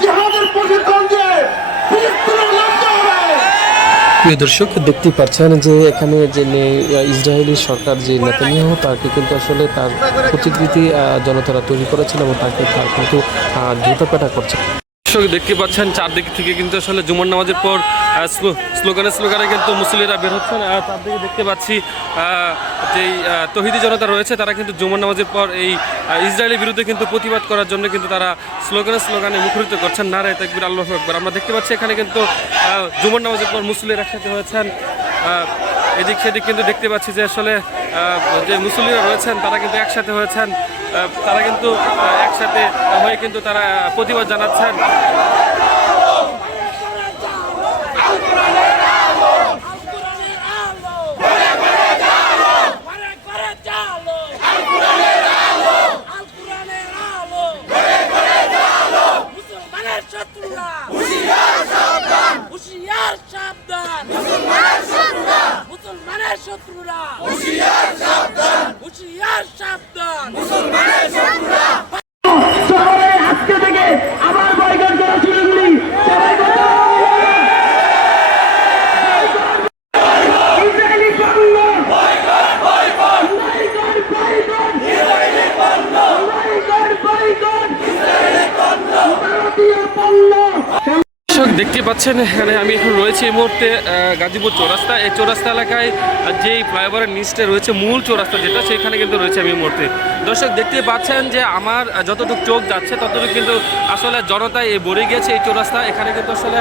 জিহাদের প্রশিক্ষণ দিয়ে ফিলিস্তিনে লড়তে হবে। প্রিয় দর্শক, দেখতে পাচ্ছেন যে এখানে যে ইসরায়েলি সরকার যে নেতানিয়াহু তাকে কিন্তু আসলে তার প্রতিকৃতি জনতারা তৈরি করেছিল এবং তাকে তার কিন্তু জুতাপেটা করছে। দেখতে পাচ্ছেন চারদিক থেকে কিন্তু আসলে জুমার নামাজের পর স্লোগানে কিন্তু মুসল্লিরা বের হচ্ছেন। চারদিকে দেখতে পাচ্ছি যেই তৌহিদি জনতা রয়েছে তারা কিন্তু জুমার নামাজের পর এই ইসরায়েলের বিরুদ্ধে কিন্তু প্রতিবাদ করার জন্য কিন্তু তারা স্লোগানে মুখরিত করছেন, নারায়ে তাকবীর আল্লাহু আকবার। আমরা দেখতে পাচ্ছি এখানে কিন্তু জুমার নামাজের পর মুসল্লিরা একসাথে হয়েছেন। এদিক সেদিক কিন্তু দেখতে পাচ্ছি যে আসলে যে মুসল্লিরা রয়েছেন তারা কিন্তু একসাথে হয়েছেন, তারা কিন্তু একসাথে হয়ে কিন্তু তারা প্রতিবাদ জানাচ্ছেন। আজকে থেকে আবার বয়কট করা শুরু করি। দেখতে পাচ্ছেন এখানে আমি এখন রয়েছি এই মুহূর্তে গাজীপুর চৌরাস্তা। এই চৌরাস্তা এলাকায় যেই ফ্লাইওভারের নিচে রয়েছে মূল চৌরাস্তা যেটা, সেখানে কিন্তু রয়েছে আমি এই মুহূর্তে। দর্শক দেখতে পাচ্ছেন যে আমার যতটুকু চোখ যাচ্ছে ততটুকু কিন্তু আসলে জনতায় ভরে গিয়েছে এই চৌরাস্তা। এখানে কিন্তু আসলে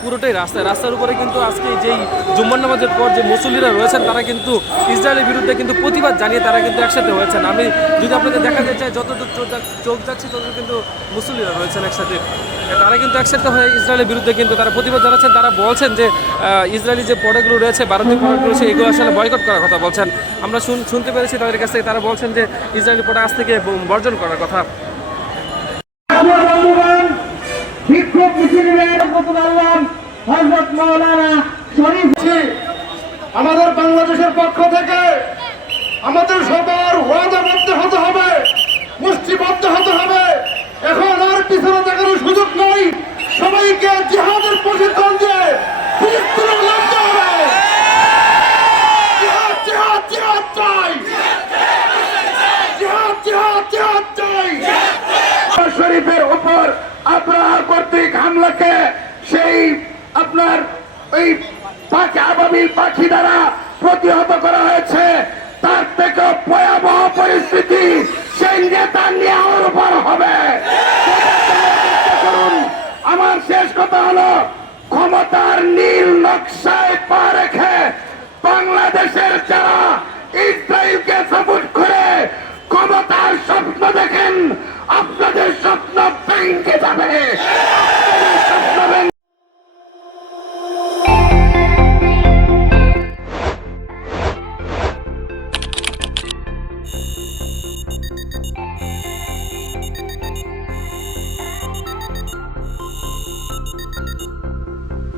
পুরোটাই রাস্তার উপরে কিন্তু আজকে যেই জুম্মার নামাজের পর যে মুসল্লিরা রয়েছেন তারা কিন্তু ইসরায়েলের বিরুদ্ধে কিন্তু প্রতিবাদ জানিয়ে তারা কিন্তু একসাথে হয়েছেন। আমি যদি আপনাদের দেখাতে চাই যতটুকু চোখ যাচ্ছে ততটুকু কিন্তু মুসল্লিরা রয়েছেন একসাথে, তারা কিন্তু একসাথে হয়ে ইসরায়েলের বিরুদ্ধে কিন্তু তারা প্রতিবাদ জানাচ্ছেন। তারা বলছেন যে ইসরায়েলি যে প্রোডাক্টগুলো রয়েছে, ভারতীয় প্রোডাক্ট রয়েছে, এগুলো আসলে বয়কট করার কথা বলছেন। আমরা শুনতে পেরেছি তাদের কাছ থেকে, তারা বলছেন যে ইসরায়েলি প্রোডাক্ট আজ থেকে বর্জন করার কথা। আমাদের বাংলাদেশের পক্ষ থেকে আমাদের সবার ওয়াদাবদ্ধ হতে হবে, মুষ্টিবদ্ধ হতে হবে। এখন আর পিছনে দেখানোর সুযোগ নেই। সবাইকে জিহাদের প্রশিক্ষণ দিয়ে ফিলিস্তিনে লড়তে হবে। জিহাদ জিহাদ জিহাদ চাই, জিহাদ জিহাদ জিহাদ চাই। শরীফের উপর আব্রাহা কর্তৃক হামলাকে সেই আপনার ওই আবাবিল পাখি দ্বারা প্রতিহত করা হয়েছে। তার থেকে ভয়াবহ পরিস্থিতি সেই নেতানিয়াহুর উপর হবে। আমার শেষ কথা হলো, ক্ষমতার নীল নকশায় পা রেখে বাংলাদেশের যারা ইসরায়েলকে সাপোর্ট করে ক্ষমতার স্বপ্ন দেখেন, আপনাদের স্বপ্ন ভেঙে যাবে।